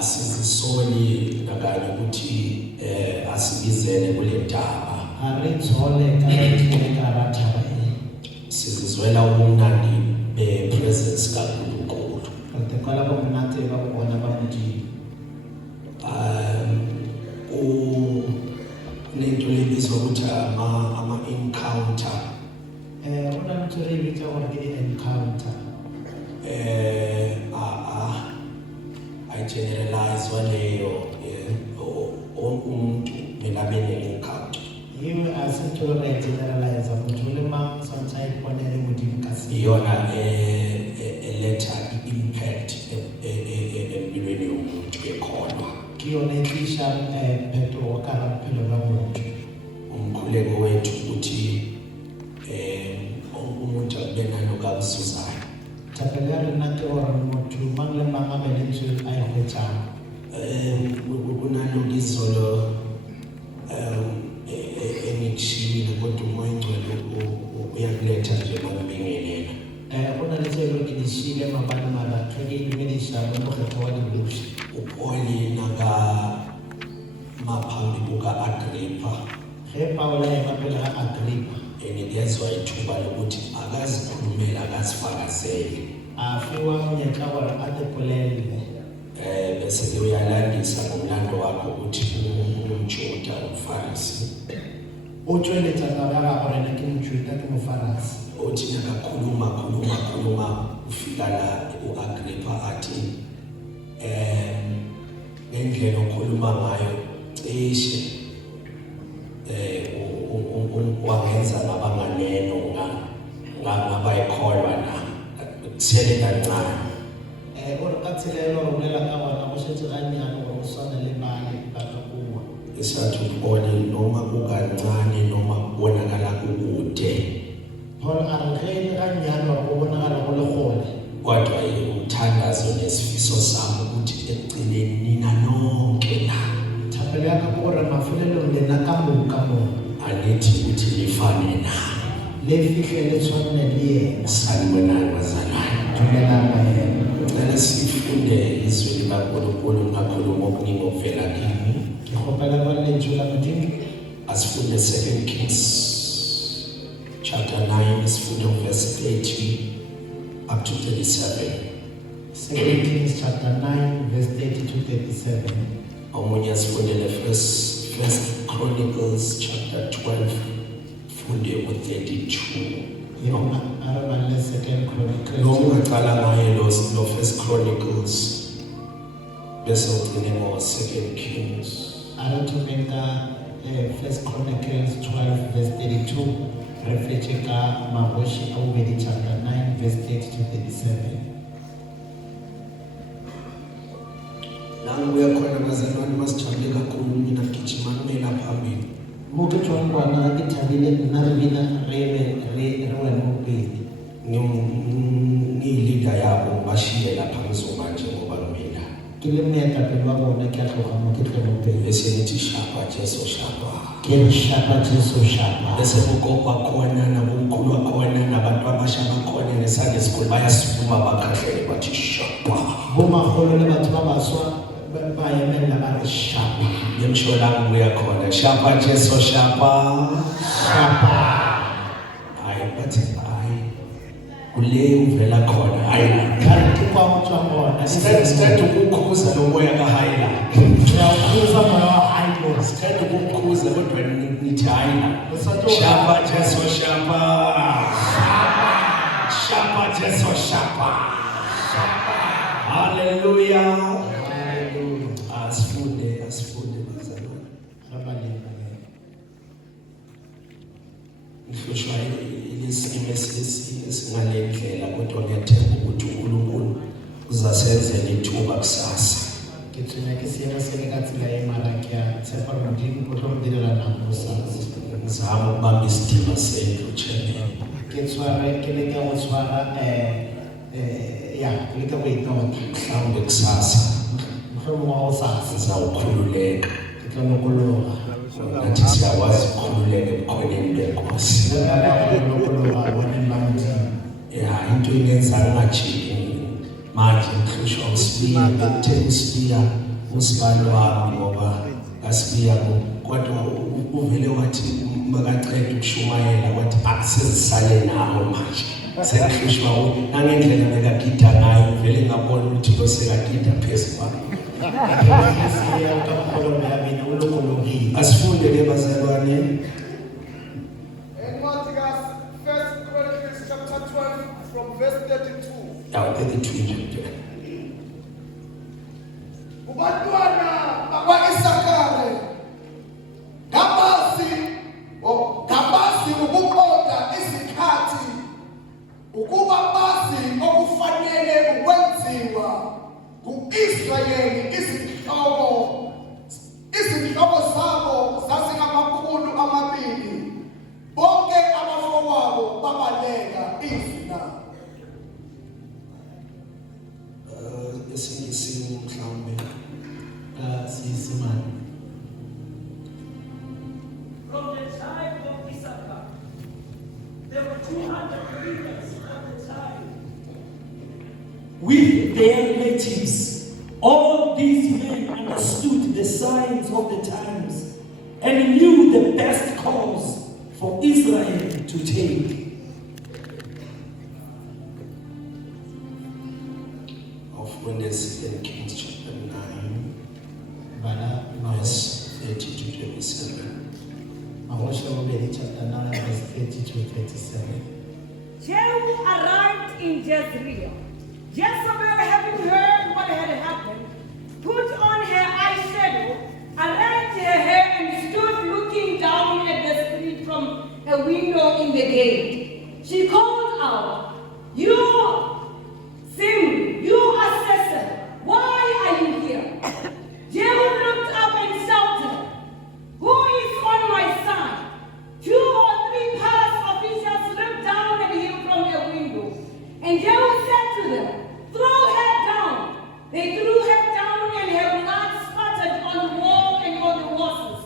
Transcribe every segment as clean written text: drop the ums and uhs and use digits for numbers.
Sizisoli nakanye ukuthi asibizele kule ndaba. Sizizwela ubumnandi bepresence kaNkulunkulu. Nento lebizwa ukuthi ama-encounter. I generalize waleyo umuntu melabe ne-encounter. Iyona eletha i-impact empilweni yomuntu ekholwa. Umkhuleko wethu ukuthi umuntu abe nalo kabuzuzayo. Kunalo ngizolo engikushilo kodwa umoya ngcwele uyakuletha nje makubingelela. Upoli naka maphambi kuka-Agrippa enikezwa ithuba lokuthi akazikhulumele akazifakazele. Bese uyalandisa ngomlando wakho ukuthi umJuda umFarisi uthi nakakhuluma ufika la u-Agrippa athi ngendlela okhuluma ngayo cishe wangenza nabanganeno ngabayikholwa na kusele kancane. Isathi ukubona noma kukancane noma kubonakala kukude. Kodwa umthandazo nesifiso sami ukuthi ekugcineni nina nonke la anithi ukuthi nifane nami. Sanibonani bazalwane. Ngicela sifunde izwi likaNkulunkulu ngakhuluma okuningi okuvela kimi. Asifunde 2 Kings chapter 9, sifunde verse 30 up to 37. 2 Kings chapter 9 verse 30 to 37. Omunye asifundele First Chronicles chapter 12 funde u-32. Ngaqala ngaye lo First Chronicles bese ugcine ngo-2 Kings. First Chronicles 12 verse 32 reflecheka mahoshi awubedi chapter 9 verse 30 to 37. Nami uyakhona bazalwane masijabule kakhulu mina ngigijima ngimela phambili. Ngiyilida yabo bashiye lapha ngizomanje ngoba ngimela. Bese nithi shapa Jesu shapa. Bese ugogo wakhona nabomkhulu wakhona nabantu abasha bakhona ngesande esikhulu bayasukuma bakhahlele bathi shapa. Ngemsho lami uyakhona shapa Jesu shapa. Hayi bathi hayi kule uvela khona hayi sicela ukukhuza lo moya kaHayila. Sicela ukukhuza kodwa nithi hayi shapa Jesu shapa. Shapa Jesu shapa. Hallelujah. Asifunde bazalwane. Ngihloshwa isimo esingale ndlela kodwa ngiyathemba ukuthi uNkulunkulu uzasenzela ithuba kusasa. Ngizama ukubamba isidima sendlu chemeni. Mhlawumbe kusasa sizawukhululeka. Nathi siyakwazi ukukhululeka ebukhoneni benkosi. Into ingenza ngajiki manje ngihlushwa uSibiya ngithe uSibiya usibalo wami ngoba kaSibiya kodwa uvele wathi makaqeda ukushumayela wathi akusizisale nawo manje sengihlushwa nangendlela bekagida ngayo vele ngabona ukuthi lo sekagida phezulu kwami. Asifunde ke bazalwane encwadi ka-1 Chronicles chapter 12 from verse 32. yawo 32 Kubantwana bakwa-Isakare ngabazi ukuqonda izikhathi ukuba bazi okufanele ukwenziwa ku-Israyeli. Izinhlobo zabo zazingamakhulu amabili, bonke abafowabo babaleka izwi labo. esinye isimo mhlawumbe siyisimane. From the tribe of Issachar, there were 200 leaders at the time. With their relatives, all these men understood the signs of the times and knew the best course for Israel to take. of when there's in Kings chapter 9 Bala verse 30 to 27. Mahosha Ubedi chapter 9 verse 30 to 37. Jehu arrived in Jezreel. Jezebel, having heard what had happened, put on her eyeshadow, arranged her hair, and stood looking down at the street from a window in the gate. She called out, "You, Zimri, you assassin, why are you here?" Jehu looked up and shouted, "Who is on my side?" 2 or 3 palace officials looked down at him from a window, and Jehu said to them, "Throw her down." They threw her down, and her blood spattered on the wall and on the horses.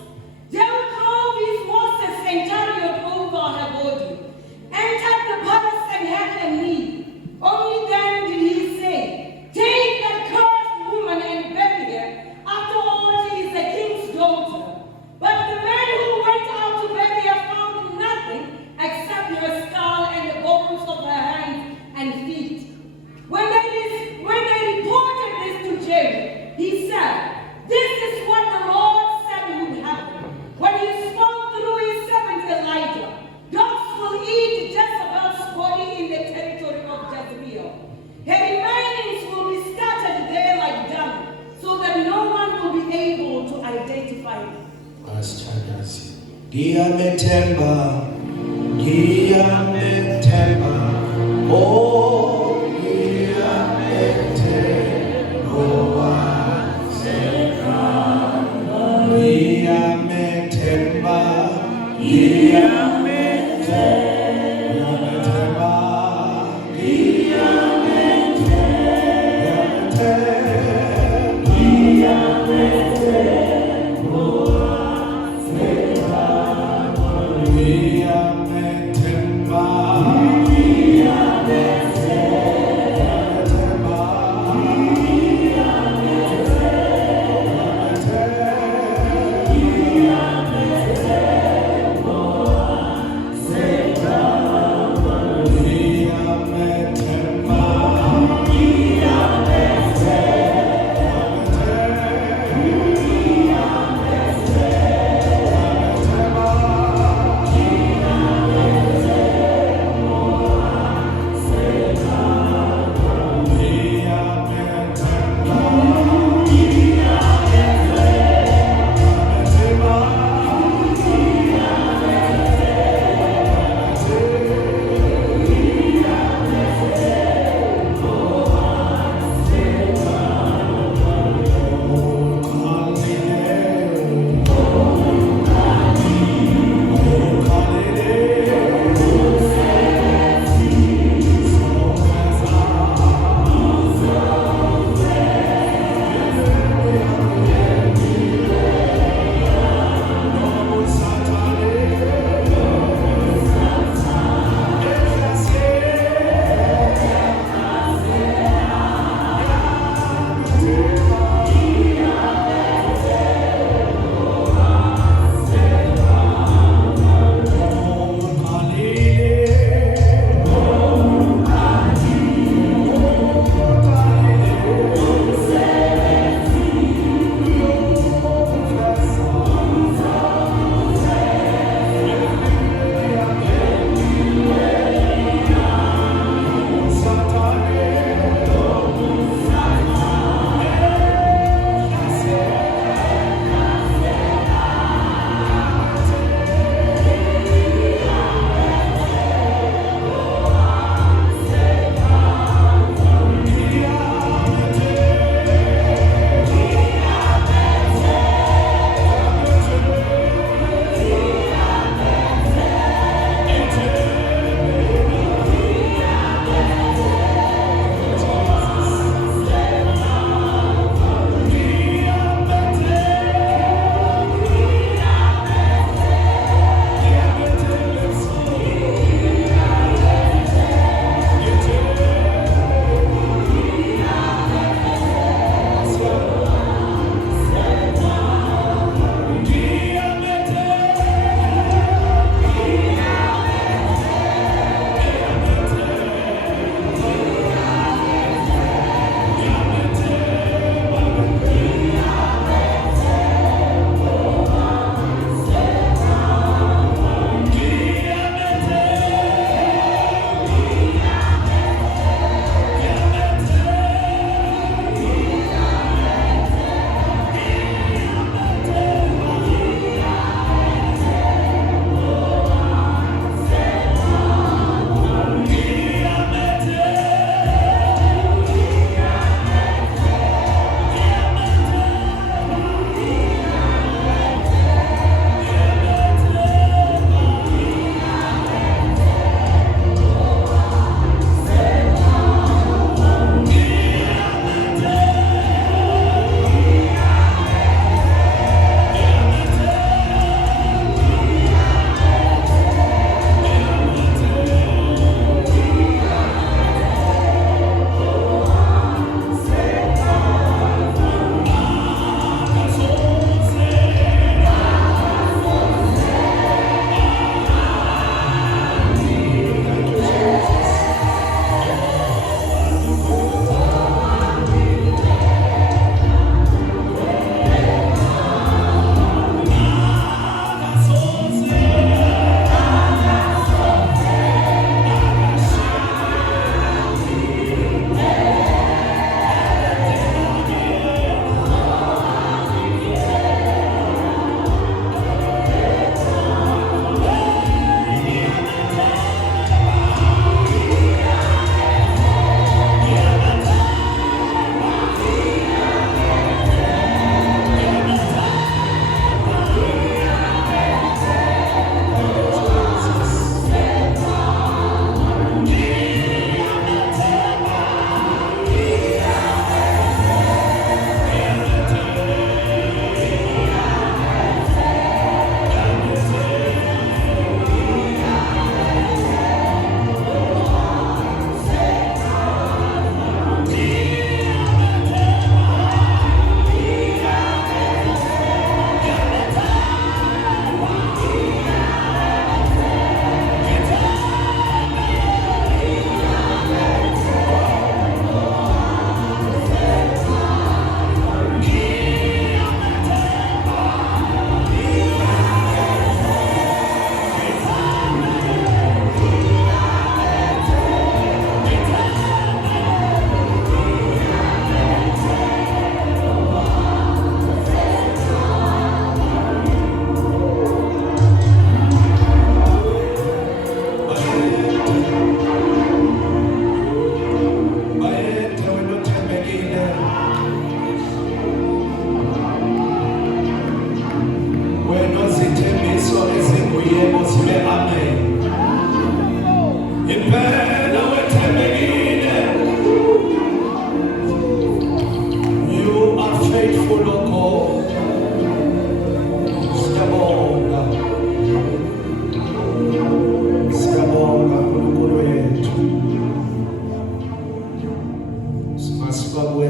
Jehu drove his horses and chariot over her body, entered the palace and had a meal. Only then did he say, "Take that cursed woman and bury her. After all, she is the king's daughter." But the men who went out to bury her found nothing except her skull and the bones of her hands and feet. When they reported this to Jehu, he said, "This is what the Lord said would happen when he spoke through his servant Elijah. Dogs will eat Jezebel's body in the territory of Jezreel. Her remains will be scattered there like dung, so that no one will be able to identify it." Asithandazi. Ngiyamethemba, oh ngiyamethemba, ngiyamethemba.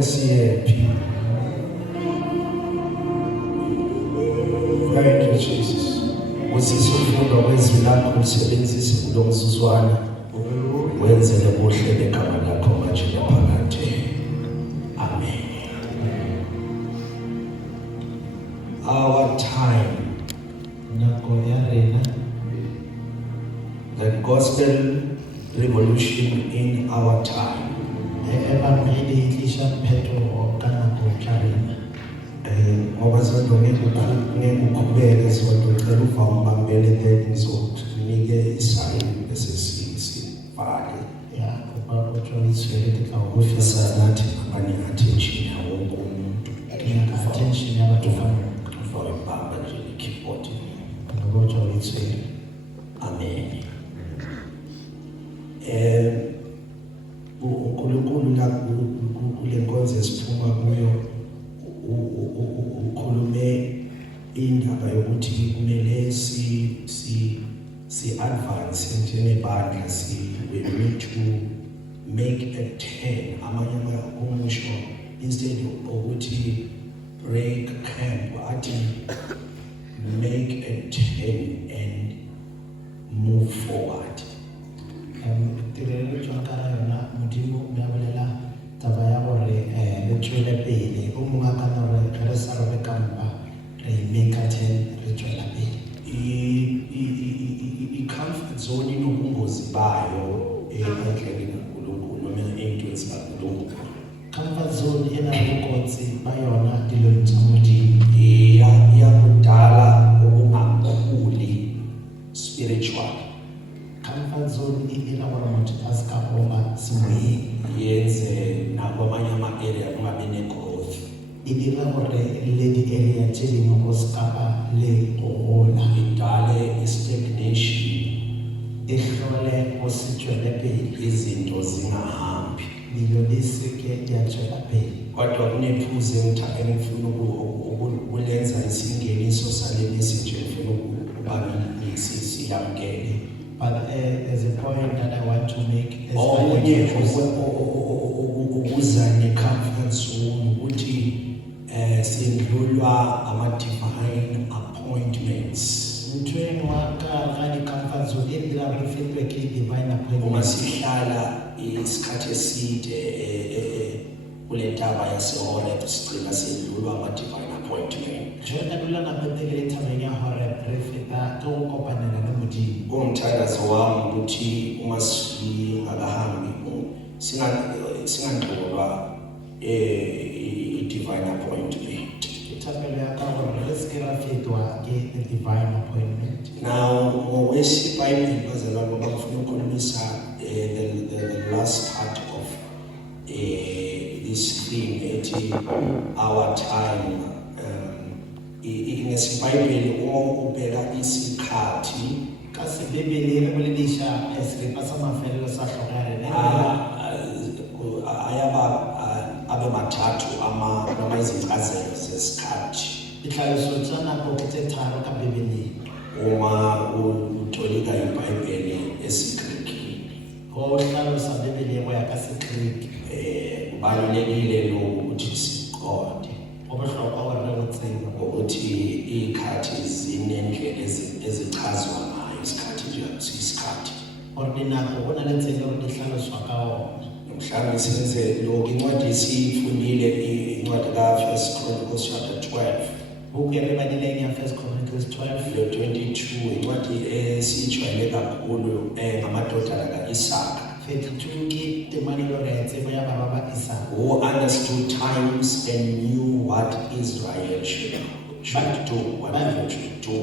siyephi. Thank you Jesus. Usise ukufunda kwezwi lakho usebenzise kulo mzuzwana wenzele kuhle begama lakho manje naphakade. Amen. Our time, nako ya rena, the gospel revolution in our time. evangeli itlisha phetogo ka nako tla rena. Ngoba zonke ngekukhubeka zonke cela uva umbambele then ngizokunike isign esesivale. Ya kopa o tshwanetse ke tla go Ufisa nathi abanye attention yawo umuntu. fisa attention ya batho fa For ibamba nje ikeyboard. ngo tshwanetse. Amen. uNkulunkulu la kule nkonzo esiphuma kuyo ukhulume indaba yokuthi kumele si advance njengebandla we need to make a turn amanye umusho instead of ukuthi break camp athi make a turn and move forward. Tirelo tswa ka yona modimo o bolela taba ya gore le tswele pele o mongwe ka gore re sa re ka mpa re make a turn re tswela pele. I-comfort zone inobungozi bayo endleleni kaNkulunkulu noma ey'ntweni zikaNkulunkulu. Comfort zone ena bokotsi ba yona dilong tsa modimo. iyakudala ukungakhuli spiritual. Comfort zone ena gore motho a se ka gola semoyeng. Yenze nakwamanye ama-area kungabi ne-growth. E dira gore le di-area tse dingwe go se ka ba le go gola. Idale i-stagnation, E tlhole go se tswele pele, izinto zingahambi. dilo di seke di a tswela pele. Kodwa kunephuzu engifuna ukulenza isingeniso sale message engifuna ukuba silamukele. But there's a point that I want to make. Okunye ukuza ne-comfort zone ukuthi sendlulwa ama-divine appointments. Ntho e nngwe ka di-comfort zone e dira re fetwe ke divine Uma appointment. sihlala isikhathi eside kule ntaba yasehoreb sigcina sendlulwa ama-divine appointment. Jona dula nako e telele thabeng ya hore re feta ke go kopanela le modimo. Umthandazo wami ukuthi uma singakahambi singandlulwa i-divine appointment. Ke thapelo ya ka gore re seke ra fetwa ke the divine appointment. Now, ngokwesibhayibheli bazalwane ngoba ngifuna ukukhulumisa the last part of this thing ethi our time. Ngesibhayibheli uma ubheka isikhathi Ka sebebele re boledisha seripa sa mafelelo sa tlhokare ne abe mathathu noma izincazelo zesikhathi. ditlhaloso tsa nako ke tse tharo ka bebeleng. Uma utolika iBhayibheli esiGrekini Go tlhalosa bebele go ya ka segriki. kubalulekile lokhu ukuthi siqonde Go botlhokwa gore re go tsebe ukuthi iy'khathi zinendlela ezichazwa ngayo isikhathi nje akusiyo isikhathi. gore dinako go na le tsela gore di tlhaloswa ka ona. Mhlawumbe senze lokhu incwadi esiyifundile incwadi ka-First Chronicles chapter 12 Buku e re badileng ya 1 Chronicles 12 le 22 incwadi esiyijwayele kakhulu ngamadodana ka-Isaka. 32 ke temanelo re a tsebo ya baba ba Isaka. Who understood times and knew what Israel should do, what Israel should do.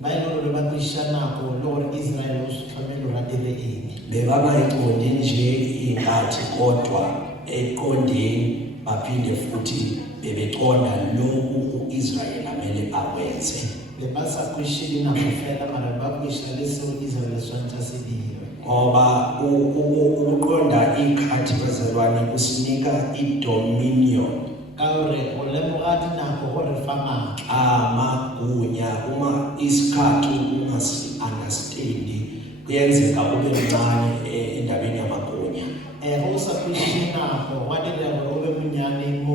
Ba e le gore ba kwešiša nako le gore Israel o se tlhomelo ra dire eng. Bebangayiqondi nje iy'nkathi kodwa eqondeni baphinde futhi bebeqonda lokhu u-Israyeli amele akwenze. Le ba sa kwešiše dinako fela mara ba kwešiša le seo Israel e tshwanetse se dire. Ngoba ukuqonda iy'khathi bazalwane kusinika i-dominion. Ka gore go lemoga dinako go re fa maatla. Amagunya uma isikhathi ungasi-understandi kuyenzeka ube mncane endabeni yamagunya. Go sa kwešiše nako wa dira gore o be monnyane mo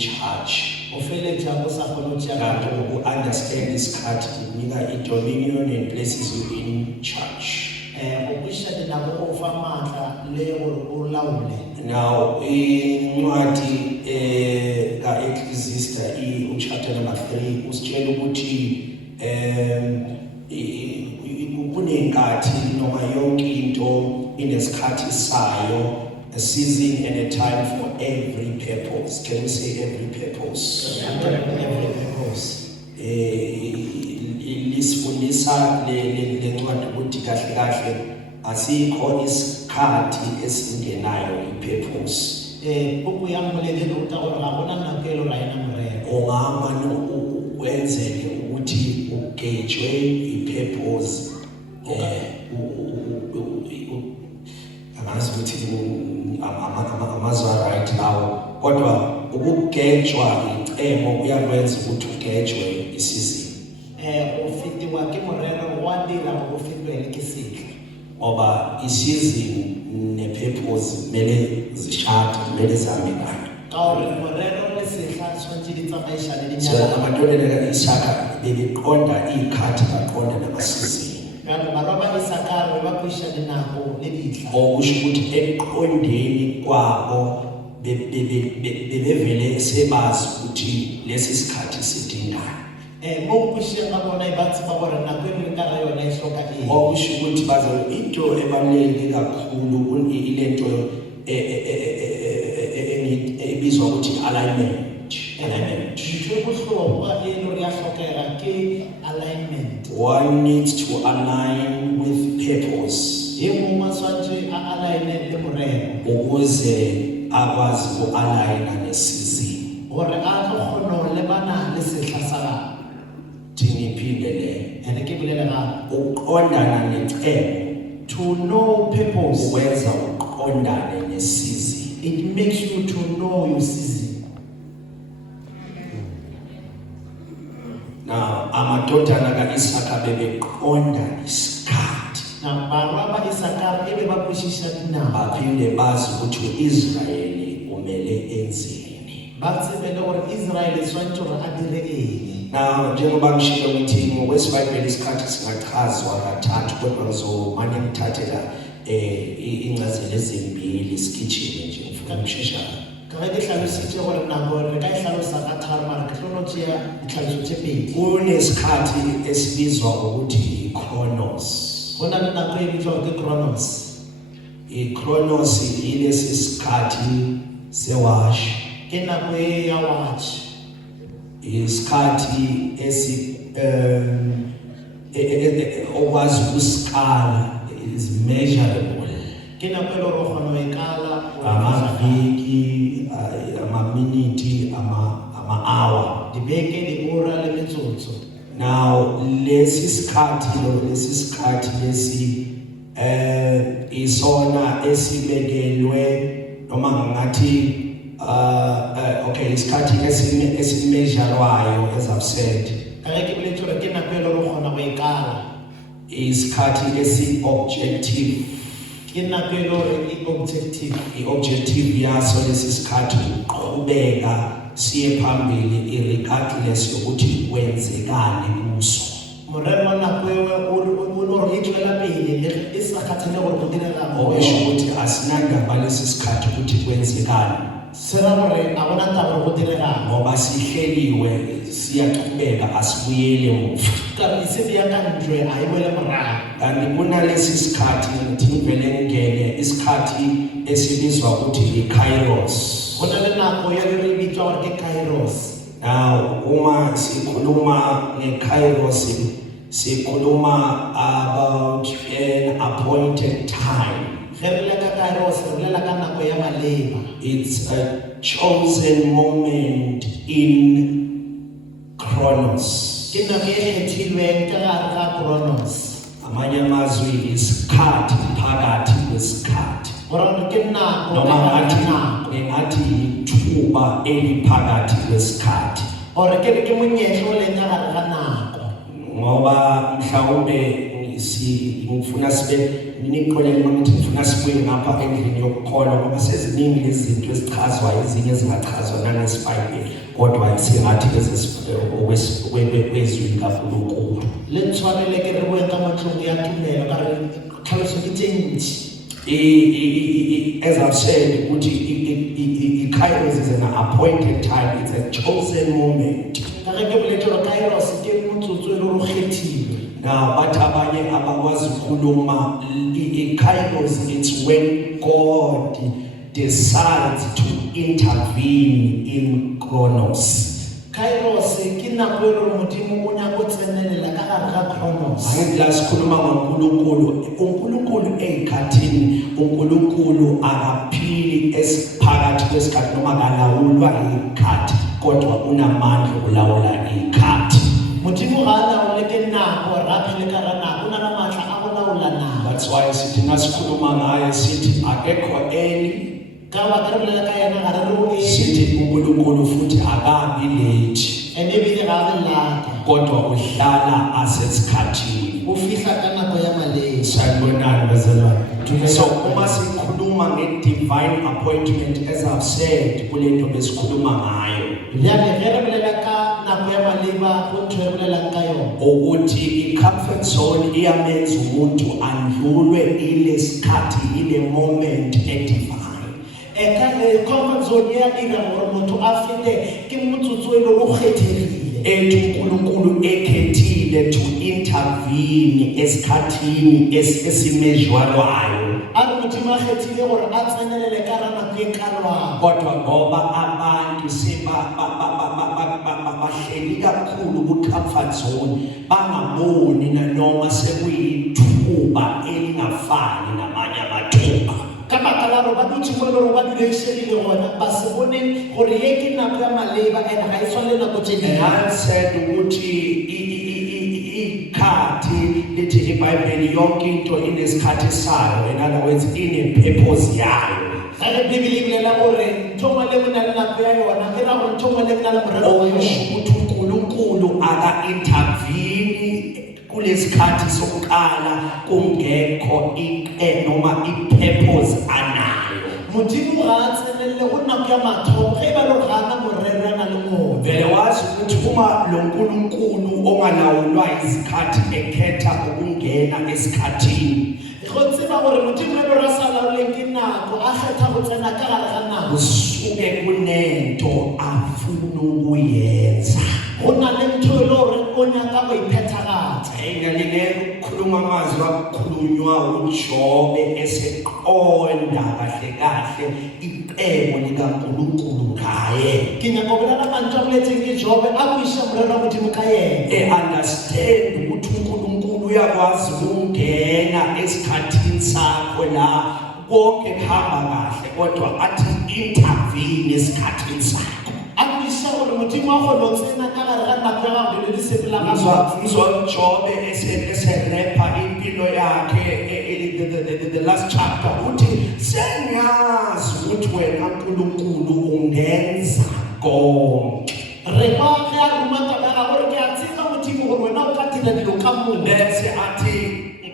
charge. o feletša go sa kgone go tšea Kanti karolo. uku-understand isikhathi kunika i-dominion and places you in charge. Go kwešiša dinako go fa maatla le gore o laole. Now, incwadi ka-Ecclesiastes chapter number 3 usitshela ukuthi kunenkathi noma yonke into inesikhathi sayo, a season and a time for every purpose. Can we say every purpose? Lisifundisa le ncwadi ukuthi kahle kahle asikho isikhathi esingenayo i-purpose. Buku ya Mmoledi e ruta gore ga gona nako e le gore ga ena morero. Ungamane wenzeke ukuthi ugejwe i-purpose. Angazi ukuthi amazwa right now. Kodwa ukugejwa icebo kuyakwenza ukuthi ugejwe isizini. Go fetiwa ke morero wa dira go fetwe ke setlha. Ngoba isizini ne-purpose kumele zishade, kumele zihambelane. Ka gore morero le setlha tshwanetse di tsamaisane le So nyaka. amadodana ka-Isaka bebeqonda iy'khathi baqonda namasizini. Kanti barwa ba Isakare ba kwešiša dinako le ditlha. Okusho ukuthi eqondeni kwabo bebevele sebazi ukuthi lesi sikhathi sidingani. Mo kwešišeng ga bona ba tseba gore nako e re ka ga yona e hloka eng. Okusho ukuthi baza into ebaluleke kakhulu ile nto ebizwa ukuthi alignment. Ntho e bohlokwa e le gore ya hlokega ke alignment. One needs to align with purpose Ye mongwe a tshwanetse a align le morero ukuze akwazi ku-aligna nesizini. gore a tlo kgona go lebana le setlha sa gagwe. Ngiphinde le Ene ke bolele gape, uqondana necebo to know purpose, ukwenza uqondane nesizini. it makes you to know your season. Now amadodana ka-Isaka bebeqonda isikhathi, Na barwa ba Isakare e be ba kwešiša dinako, baphinde bazi ukuthi u-Israyeli kumele enzeni. ba tsebe le gore Israele tshwanetse gore a dire eng. Now njengoba ngishilo ukuthi ngokwesibhayibheli isikhathi singachazwa kathathu, kodwa ngizomane ngithathela incazelo ezimbili sigijime nje ngifuna ngisheshana. Ka ge ke hlalositše gore nako re ka e hlalosa ka tharo mara ke tlo no tšea ditlhaloso tše pedi. Kunesikhathi esibizwa ngokuthi i-chronos. Go na le nako e bitswago ke Chronos. I-chronos ilesi sikhathi sewashi, Ke nako e ya watch. isikhathi okwazi ukusikala, is measurable. Ke nako e le gore o kgona go e kala, Amaviki, amaminiti, ama-hour. dibeke, diura le metsotso. Now lesi sikhathi lesi isona esibekelwe noma ngathi okay, isikhathi esimeasurwayo, as I've said, Ka ge ke boletse gore ke nako e le gore o kgona go e kala. isikhathi esi-objective. Ke nako e le gore e objective. I-objective yaso lesi sikhathi uqhubeka siye phambili regardless yokuthi kwenzekani kuso. Morero wa nako ewe o le gore e tswela pele le e sa kgathale gore go direga Okusho eng. ukuthi asinandaba lesi sikhathi ukuthi kwenzekani, Se ra gore a bona taba gore go direga. ngoba sihleliwe siyaqhubeka asibuyele emuva. Ka se bea ka ntwe a e boele morago. Kanti kunalesi sikhathi ngithi ngivele ngene isikhathi esibizwa ukuthi i-kairos. Go na le nako ya re bitswa gore ke Kairos. Now uma sikhuluma nge-kairos sikhuluma about an appointed time. Ge re lela ka Kairos re lela ka nako ya maleba. It's a chosen moment in chronos. Ke nako e kgethilweng ka gare ga Chronos. Amanye amazwi isikhathi phakathi kwesikhathi, Gore ke nako noma ka gare ga nako. ngathi ithuba eliphakathi kwesikhathi. Gore ke monyetla o leng ka gare ga nako. Ngoba mhlawumbe ngifuna sibe niniqolele ukuthi ngifuna sibuye ngapha endlini yokukholwa ngoba seziningi lezi zinto ezichazwa ezinye ezingachazwa nangesibhayibheli kodwa singathi okwezwi likaNkulunkulu. Le tshwanele ke re boe ka matlong ya tumelo ka re tlhaloso ke tse ntsi. As I've said, Kairos is an appointed time, it's a chosen moment. Ka ge ke boletse gore Kairos ke motsotso e le go kgethilwe. Now, but abanye abakwazi ukukhuluma Kairos, it's when God decides to intervene in Chronos. Kairos ke nako e le gore Modimo o nyaka go tsenelela ka gare ga Chronos. Angidla sikhuluma ngoNkulunkulu, uNkulunkulu eyikhathini, uNkulunkulu akaphili esiphakathi kwesikhathi noma kalawulwa ikhathi kodwa unamandla okulawula ikhathi. Modimo ga a laole ke nako ra phele ka ra nako o na le maatla a go laola nako. That's why sithi nasikhuluma ngaye sithi akekho eni Ka ba ke re bolela ka yena ga re re o eme. sithi uNkulunkulu futhi akabi late Ene ebile ga a be lata. kodwa uhlala asesikhathini. O fihla ka nako ya maleba. Sanibonani bazalwane. So uma sikhuluma nge-divine appointment, as I've said, kule nto besikhuluma ngayo Bjale ge re bolela ka nako ya maleba go ntho e bolelang ka yona. ukuthi i-comfort zone iyamenza umuntu andlulwe ile sikhathi ile moment edivine. Ka comfort zone ya dira gore motho a fete ke motsotso e le go kgethegile. Ethi uNkulunkulu ekhethile to intervene esikhathini esimezwalwayo. A re Modimo a kgethile gore a tsenelele ka ra nako e kalwang. Kodwa ngoba abantu bahleli kakhulu ku-comfort zone bangaboni nanoma sekuyithuba elingafani namanye amathuba. Ka baka la gore ba dutse mo e le gore ba dule shebile gona ba se bone gore ye ke nako ya maleba and ga e tshwane le nako tse dingwe. And said ukuthi ikhathi lithi iBhayibheli yonke into inesikhathi sayo, in other words ine-purpose yayo. Ga le Bibele e bolela gore ntho nngwe le nngwe e na le nako ya yona, e ra gore ntho nngwe le nngwe e na le morero wa yona. Okusho ukuthi uNkulunkulu aka-intervene kulesikhathi sokuqala kungekho noma i-purpose anayo. Modimo ga a tsenelele go nako ya mathomo ge e ba le gore ga a na morero a na le mone. Vele wazi ukuthi uma lo Nkulunkulu ongalawulwa izikhathi ekhetha ukungena esikhathini Go tseba gore Modimo e le gore a sa laoleng ke nako a kgetha go tsena ka gare ga nako. kusuke kunento afuna ukuyenza. Go na le ntho e le gore o nyaka go iphethagatsa. Ngiyalingeka ukukhuluma amazwi akukhulunywa uJobe eseqonda kahle kahle icebo likaNkulunkulu ngaye. Ke nyaka go bolela mantswe a boletseng ke Jobe a buisa morero wa Modimo ka yena. Understand ukuthi uNkulunkulu uyakwazi ukungena esikhathini sakho la konke kuhamba kahle kodwa athi intervene esikhathini sakho. A buisa gore Modimo a kgone go tsena ka gare ga nako ya gago le disepela ga Ngizwa uJobe eserepa impilo yakhe the last chapter uthi sengiyazi ukuthi wena uNkulunkulu ungenza konke. re ba ge a ruma taba ya gore ke a tseba Modimo gore wena o ka dira dilo ka mone. Bese athi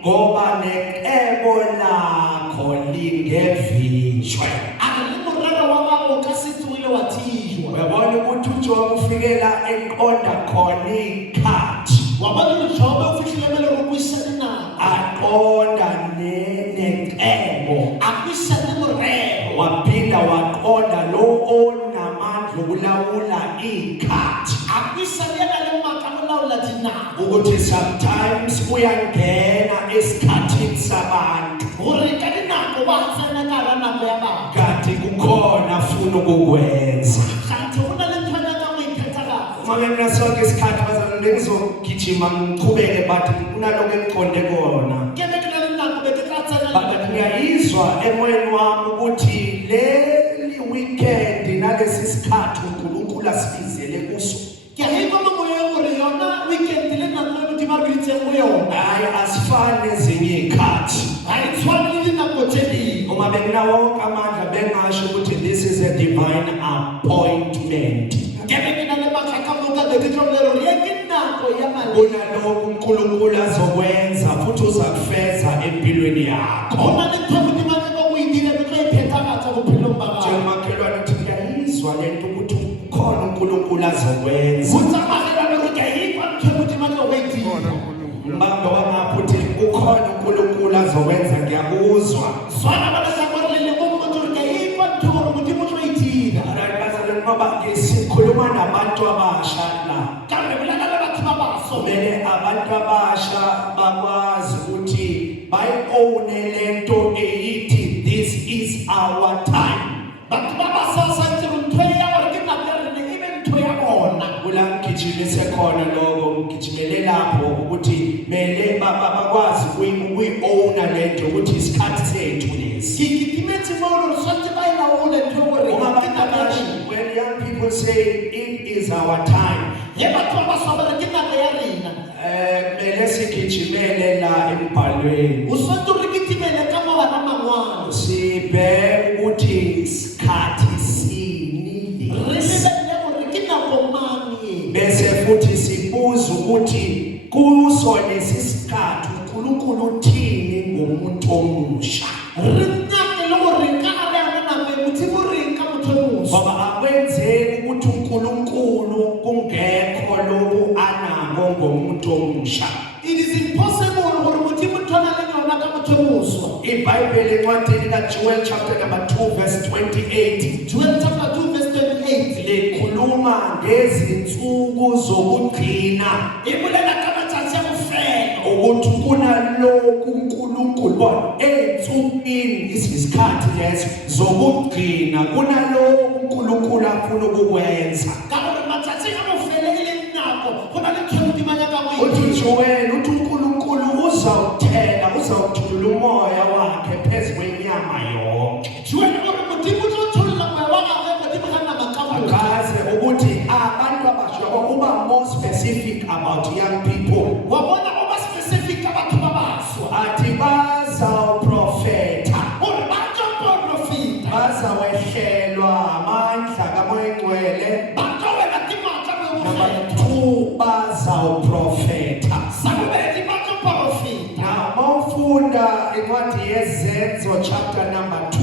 ngoba necebo lakho lingevishwe. A re le morero wa gago o ka se tswile wa thijwa. Uyabona ukuthi uJobe ufikela eqonda khona ikhathi Wa bona Jobe o fihlile mele go buisa dinako. aqonda necebo A buisa le morero. waphinda waqonda lo onamandla okulawula ikhathi A buisa le ena le maatla go laola dinako. ukuthi sometimes uyangena esikhathini sabantu Gore ka dinako ba tsena ka gare nako ya batho. kanti kukhona afuna ukukwenza. Gantsi go na le ntho ya ka go iphethagatsa. Uma benginasonke isikhathi bazalwane bengizogijima ngiqhubeke but kunaloko engiqonde kona. Ke be ke na le nako be ke tla tsena le But ngiyayizwa emoyeni wami ukuthi leli weekend nalesi sikhathi uNkulunkulu asibizele kuso ke a ikwa mo moyeng gore yona weekend le nako e Modimo a re biletseng go yona. hayi asifani nezinye iy'khathi. Ga e tshwane le dinako tse dingwe. Uma benginawonke amandla bengasho ukuthi this is a divine appointment. Ke be ke na le maatla ka moka be ke tlo bolela gore ye ke nako ya maleba. Kunalokhu uNkulunkulu azokwenza futhi uzakufeza empilweni yakho. Hona le ntho Modimo a tla go e dira le tlo e phethagatsa bophelong ba gago. Njengomakhelwane uthi ngiyayizwa lento ukuthi ukhona uNkulunkulu azokwenza. Botsamagela le re ke a ekwa ntho e Modimo a tlo go e dira. Mbambe wangapho uthi ukhona uNkulunkulu azokwenza ngiyakuzwa. Zwana ba lehlakore le lengwe mo motho re ke a ekwa ntho gore Modimo o tlo e dira. Bazalwane baba sikhuluma nabantu abasha la. Ka re bolela le batho ba baso. Kumele abantu abasha bakwazi ukuthi bayi-own lento eyithi this is our time. Batho ba baso santse ntho ya gore ke nako ya rena e be ntho ya bona. Kula ngigijimise khona lokho ngigijimele lapho ukuthi mele bakwazi ukuyi-own lento ukuthi isikhathi sethu lesi. Ke kitimetse mo re santse ba ina o le ntho gore Uma ke abantu nako ya abasha, rena. when young people say it is our time, Ye batho ba baso ba re ke nako ya rena. mele sigijimele la embhalweni. O santse re kitimele ka mo bana mangwana. Sibheke ukuthi isikhathi sini Re lebelle gore ke nako mang e. bese futhi sibuza ukuthi kuso lesi sikhathi uNkulunkulu uthini ngomuntu omusha. Re nyake le gore ka gare ya nako e Modimo o reng ka motho o moswa. Ngoba akwenzeki ukuthi uNkulunkulu kungekho lokhu anako ngomuntu omusha. It is impossible gore Modimo thona le yona ka motho o moswa. iBhayibheli encwadini kaJoel chapter number 2 verse 28 Joel chapter 2 verse 28. likhuluma ngezinsuku zokugcina. Ibulela ka matsatsi a bofelo. Ukuthi kunalokhu uNkulunkulu bona ensukwini isikhathi leso zokugcina kunalokhu uNkulunkulu afuna ukukwenza. Ka gore matsatsi a bofelo e leng nako go na le ntho e Modimo a nyakang go e Uthi dira. Joel uthi uNkulunkulu uzawuthula umoya wakhe phezu kwenyama yonke. Joel gore Modimo o tlo tholola moya wa gagwe godimo ga nama ka moka. Akaze ukuthi abantu abasha uba more specific about young people. Wa bona o ba specific ka batho ba baso. Athi bazawuprofetha, Gore ba tlo profita. bazawehlelwa amandla kaMoya Ngcwele. Ba tlo wela ke matla mo Number bofelo. 2 bazawuprofetha. Sa bobedi ba tlo profita. Now mawufunda incwadi yeZenzo chapter number 2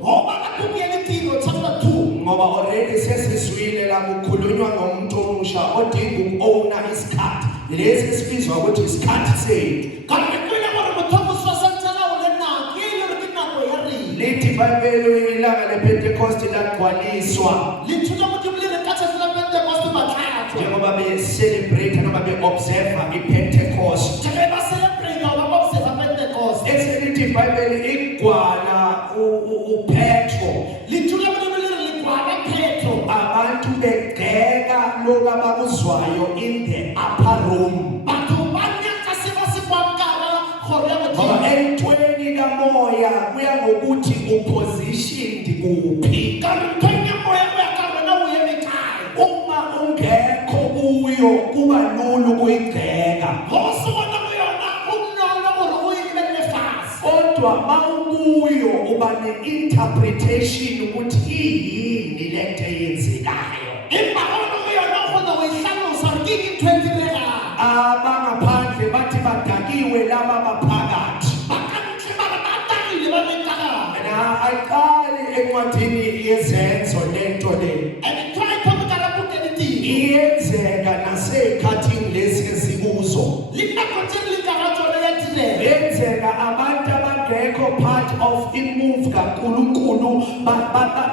Go ba ka tubiyele tiro chapter 2. ngoba already sesizwile la kukhulunywa ngomuntu omusha odinga uku-owna isikhathi lesi esibizwa ukuthi isikhathi sethu. Kanti kwile gore motho o moswa santse a laole nako e le gore ke nako ya rena. Lithi iBhayibheli ilanga lePentecost lagcwaliswa Lithuta Modimo le re ka tsatsi la Pentecost ba tlatsa. njengoba be-celebrate noma be-observa iPentecost. Ke ba celebrate ba observe Pentecost. Eselithi iBhayibheli igcwala uPetro, Lithuta Modimo le re le kwala Petro. abantu begxeka lokhu abakuzwayo in the upper room. Batho ba nyaka se ba se kwang ka hara kgoro ya Ngoba Modimo. entweni kamoya kuya ngokuthi upositioned kuphi. Ka re ntho ya moya o ya ka rena o eme kae. Uma ungekho kuyo kuba lula ukuyigxeka, Go se bona go yona o bonolo gore o e lebelle fatshe. kodwa mawukuyo uba ne-interpretation ukuthi iyini lento eyenzekayo. Empa ga o le go yona o kgona go e hlalosa gore ke eng ntho e diregang. Abangaphandle bathi badakiwe laba baphakathi. Ba ka ntle ba re ba takile ba leng ka gare. Na ayiqali encwadini yeZenzo lento le. And ntho a e thome ka ra boteng tiro. Iyenzeka nasekhathini lesi esikuzo. Le nako tse re leng ka ga tsone ya tirelo. Yenzeka abantu abangekho part of imove kaNkulunkulu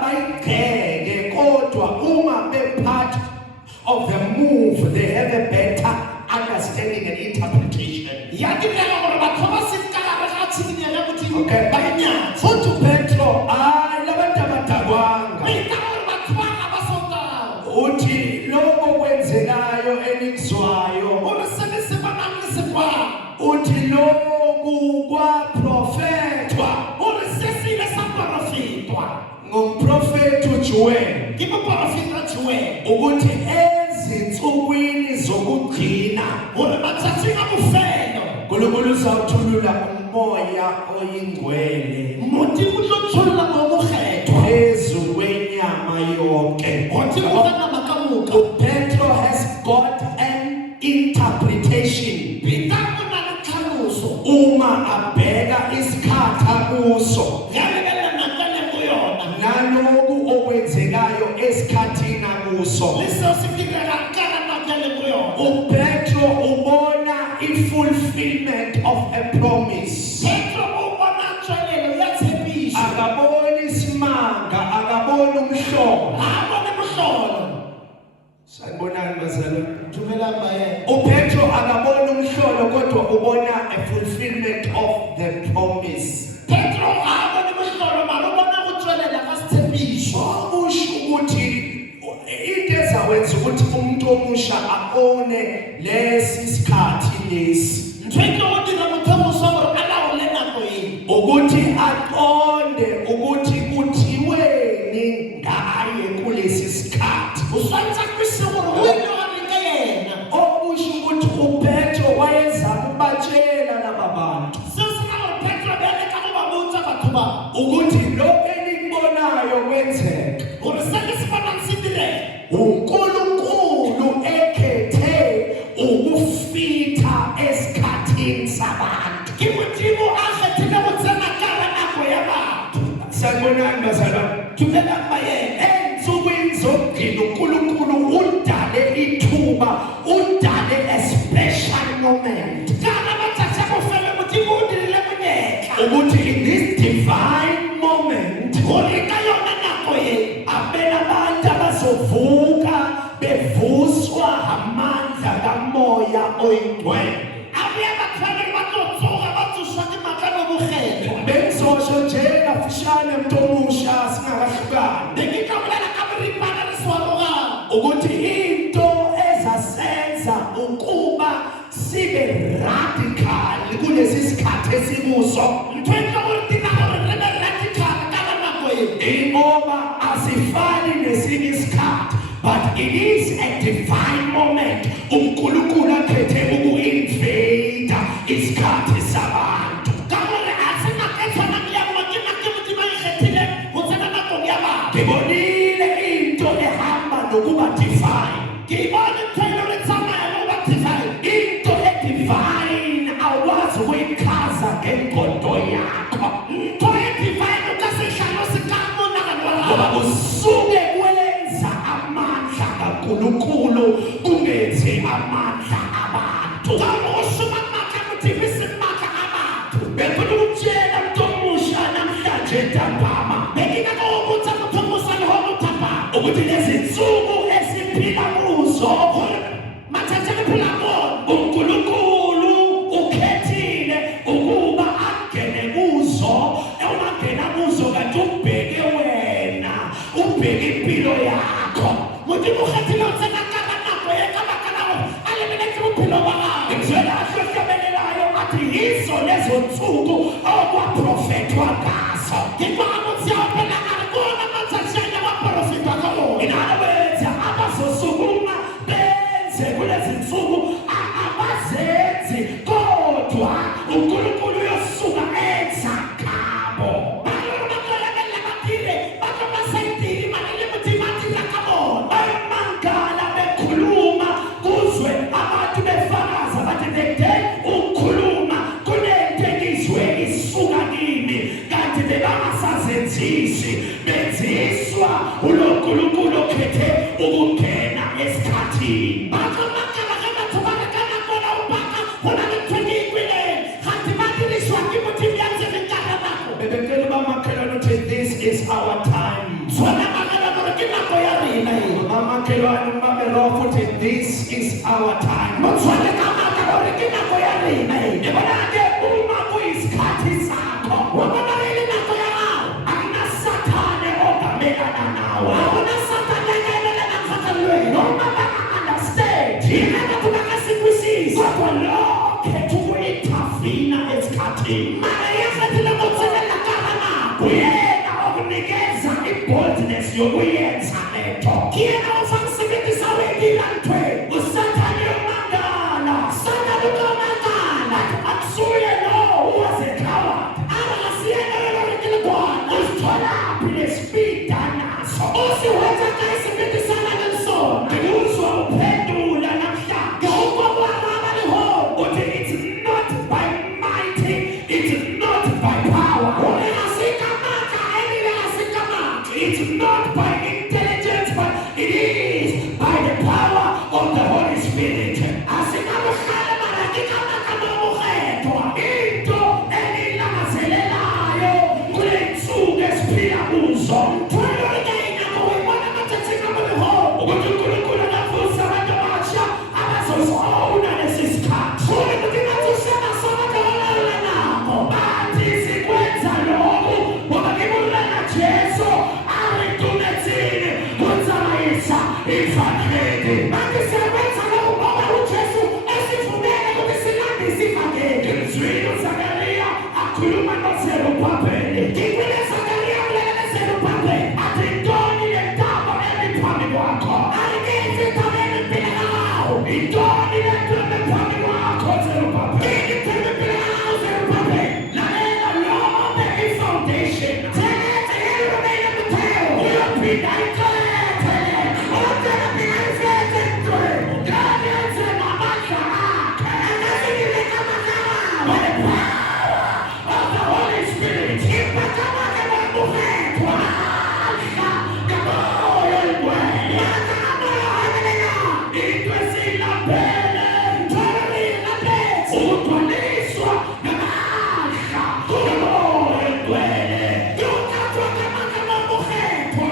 bayigxeke, kodwa uma be part of the move they have a better understanding and interpretation. Ya direga gore batho ba se ka gare ga tshikinyego ya Modimo Okay. ba inyatsa. Futhi uPetro labantu abadakwanga. Ba ita gore batho ba ga ba sotang. Uthi lokho kwenzekayo enikuzwayo, Gore se le se banang le se kwang. uthi lokhu kwaprofethwa Gore se se ile sa profitwa. ngumprofethi uJoel Ke moprofita Joel. ukuthi ezinsukwini zokugcina Gore matsatsing a bofelo. uNkulunkulu uzawuthulula umoya oyingcwele Modimo o tlo tsholola mo mokgethwa. phezu kwenyama yonke. Godimo ga nama ka moka. Petro has got an interpretation. Peter esikhathini akuso. le seo se direga ka nako ya le mo yona. UPetro ubona i-fulfillment of a promise. Petro o bona tswelelo ya tshepiso. Akaboni isimanga, akaboni umhlobo. Ha bone mohlolo. Sanibonani bazalwane. Dumelang baye. UPetro akaboni umhlolo kodwa ubona a fulfillment of the promise. Petro ha bone mohlolo mara o bona go tswelela ka setshepiso. Okusho ukuthi into ezawenza ukuthi umuntu omusha aone lesi sikhathi lesi. Ntho e tlo go dira motho o moswa gore a laole nako e. Ukuthi aqonde ukuthi kuthiweni ngaye kulesi sikhathi. O swantse a kwese gore o ile wa reng ka yena. Okusho ukuthi uPetro wayezama ukubatshela laba bantu Seo se ra gore Petro be a leka go ba botsa batho ba. ukuthi lo enikubonayo kwenzeka Gore se ke se bonang se direga. uNkulunkulu ekhethe ukufitha esikhathini sabantu. Ke Modimo a kgethile go tsena ka hara nako ya batho. Sanibonani bazalwane. Dumelang baye. Ensukwini zokugcina uNkulunkulu udale ithuba, udale a special moment Ka hara matsatsi a bofelo Modimo o dirile monyetla. ukuthi in this divine moment Gore ka yona nako e. abena abantu abazovuka bevuswa amandla kamoya oyingcwele. Abuya bathwele ba tlo tsoga ba tsoswa ke maaka a bogelo. Bengizosho nje kafushane umuntu omusha singakahlukani Be ke tla bolela ka boripana le sewarogang. ukuthi into ezasenza ukuba sibe radical kulesi sikhathi esikuso Ntho e tlo gore dira gore re be radical ka hara nako e. ingoba asifani nesinye isikhathi, but it is a divine moment. uNkulunkulu akhethe uku-invade isikhathi sabantu. Ka gore a se nako e tshwanang le ya nngwe, ke nako e Modimo a e kgethileng go tsena nakong ya batho. Ngibonile into ehamba nokuba divine. Ke bone ntho e le gore e tsamaya le go ba divine. Into edivine awazi ukuyichaza ngengqondo yakho Ntho e divine o ka se e hlalose ka monagano wa ngoba gago. usuke wenza amandla kaNkulunkulu kungenzi amandla abantu. Ka gore o šoma maaka a Modimo e seng maaka a batho. Bengifuna ukutshela umuntu omusha namhlanje ntambama Be ke nyaka go botsa motho o moswa le go mothapang. ukuthi lezi nsuku esiphila kuzo Matsatsi a re phelang go ona. uNkulunkulu ukhethile ukuba angene kuzo. Ewungangena kuzo kanti ubheke wena, ubheke impilo yakho. Modimo o kgethile go tsena ka hara nako e ka baka la gore a lebeletse bophelo ba gago. Ngizwela ahlohlobelelayo athi yizo lezo nsuku okwaprofethwa ngazo. Ke kwa motse a opela a re ke ona matsatsi a ne wa porofeta ka ona. In other words, abazosukuma benze kulezi nsuku abazenzi kodwa uNkulunkulu uyosuka enza ngabo. Balolo ba tlo lebelela badire, ba tlo ba sa itiri, mara le Modimo a dira ka bona. Bayamangala bekhuluma kuzwe abantu befakaza bathi the day ukhuluma kunento engizwe isuka kimi kanti bebangasazenzisi benziswa uNkulunkulu okhethe ukungena esikhathini. Ba tlo makala ge batho ba le ka nako ya go baka, go na le ntho e ke e kweleng. Gante ba dirisiwa ke Modimo ya tseneng ka hara nako. Bebekele bamakhelwane ukuthi this is our time. Tshwana magana gore ke nako ya rena e. Bamakhelwane babelofa ukuthi this is our time. Motshwane ka maka gore ke nako ya rena e. Yabona-ke uma kuyisikhathi sakho Wa bona re le nako ya gago. akunasathane ongamelana nawe. Ga gona Satane a ka emelang kgatlhanong le wena. Noma banga-understand Yena batho ba ka se kwisise. kodwa lokhetha uku-intervene esikhathini. Mara ya kgethile go tsenela ka hara nako. Uyena okunikeza i-boldness yokuyenza lento. Ke yena o fang sebedisa o e dira ntho e. usathane uyomangala. Satane o tlo makala. Akusuye lo was a coward. A re ga se yena yo e leng gore ke legona. Usitholaphi lesipida naso? O se hwetša kae sebedisana le sona. Ngikuzwa uphendula namhlanje. Ke go kwa boaraba le ho. Uthi it's not by mighty, it's not by power, Gore ga se ka maatla, ebile ga se ka matla. it's not by intelligence, isifakhele. Manje siyawenza lokho ngoba uJesu esivumele ukuthi silande isifakhele. Ngizwile uZakariya akhuluma noZerubhabheli. Ngibile Zakariya ulela noZerubhabheli. Athi intoni le ntambo emi phambi kwakho? Angithi intamo emi phela ngawo. Intoni le nto emi phambi kwakho Zerubhabheli? Ngithi emi phela ngawo Zerubhabheli. Lalela lonke i-foundation. Thekethekele ubabele mtheo. Uyaphinda icethele. Utela phela ifethe ntwe. Ngani yenze namandla akhe. Angasikile amandla by the power of the Holy Spirit. Iphakamake bakuphethwa. Kamoya igcwele. Kamoya omelela. Into esiyilapele. Ntwala ilaphethe. Ukugcwaliswa namandla. Kamoya igcwele. Yokhathwa kamake bakuphethwa.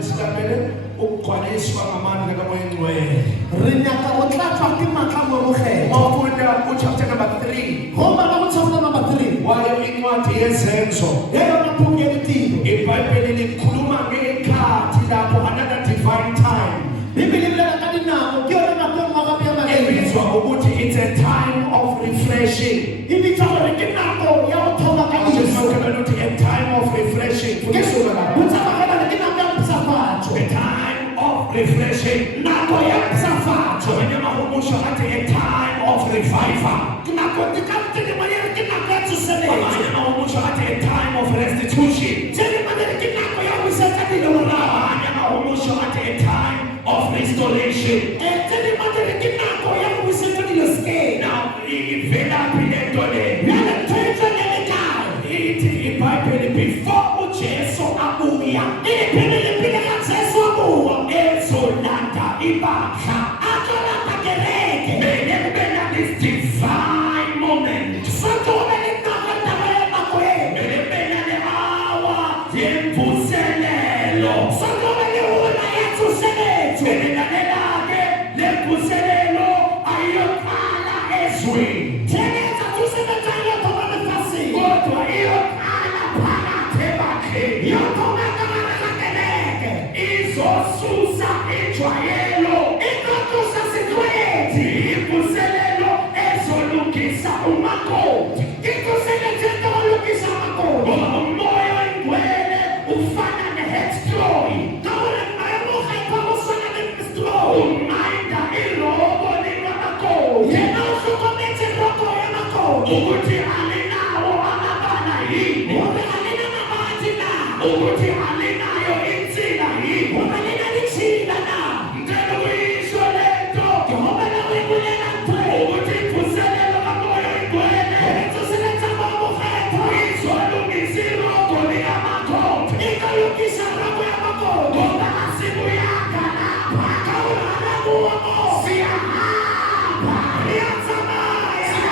Sikamele ukugcwaliswa ngamandla kamoya engcwele. Re nyaka o tlatswa ke maatla mo mokgetho. Mawufunda uchapter number 3. Go bala go chapter number 3. Wayo incwadi yezenzo. Yeyona phupho yetilo. iBhayibheli likhuluma ngekhathi lapho another divine time. Bibili ibolela ka dinako ke yona nako e nngwe gape ya maleba. Ebizwa ukuthi it's a time of refreshing. E bitswa gore ke nako ya go thoma ka Just iso. look at it, a time of refreshing. Ke Funisula go lapho. tsamagela ke nako ya psafatso. A time of refreshing. Nako ya psafatso. Abanye amahumusha athi a time of revival. Ke nako ke ka tsene mo ya ke nako ya Abanye tsoseletso. amahumusha athi a time of restitution. Tsene mo ya ke nako ya go busetsa dilo morago. Abanye amahumusha athi a time of restoration. Tsene mo ya ke nako ya go busetsa dilo sekeng. Now, ivela philento le. Bjale ntho e tswelele kae? Ithi iBhayibheli before uJesu abuya. Pele ga Jesu a boa. Ezolanda ibandla. A tlo lata kereke. Bene bena this divine moment. Santse go be le nako taba ya nako e. Bene bena le hour yemvuselelo. Santse go be le ura ya tsoseletso. Bene nanelake lemvuselelo ayoqala ezweni. Tshegetsa tsoseletso ya thoma lefatsheng. Kodwa iyoqala phakathi ebakheni. Yo thoma ka gare ga kereke. Izosusa ijwayelo. E tlo tlosa setlwaedi. Imvuselelo ezolungisa umakoti. Ke tsoseletso e tlo go lokisa makoti. Ngoba umoya oyingcwele ufana ne-headcloth. Ka gore maemo ga e tlo go tshwana le stroke. Umayinda irobo likamakoti. Yena o hlokometse roko ya makoti. Ukuthi alinawo amabala yini. Gore ga le na mabati na. Ukuthi alinayo insila yini. Gore le na ditšhila na. Ngicela ukuyisho lento. Jehova o e bolela ntho e. Ukuthi imvuselelo kamoya oyingcwele Tsoseletsa mo mokgetho. izolungisa irobo likamakoti. E tlo lokisa roko ya makoti. Ngoba asibuyanga lapha. Ka gore ga re a boa mo. Siyahamba. Re a tsamaya.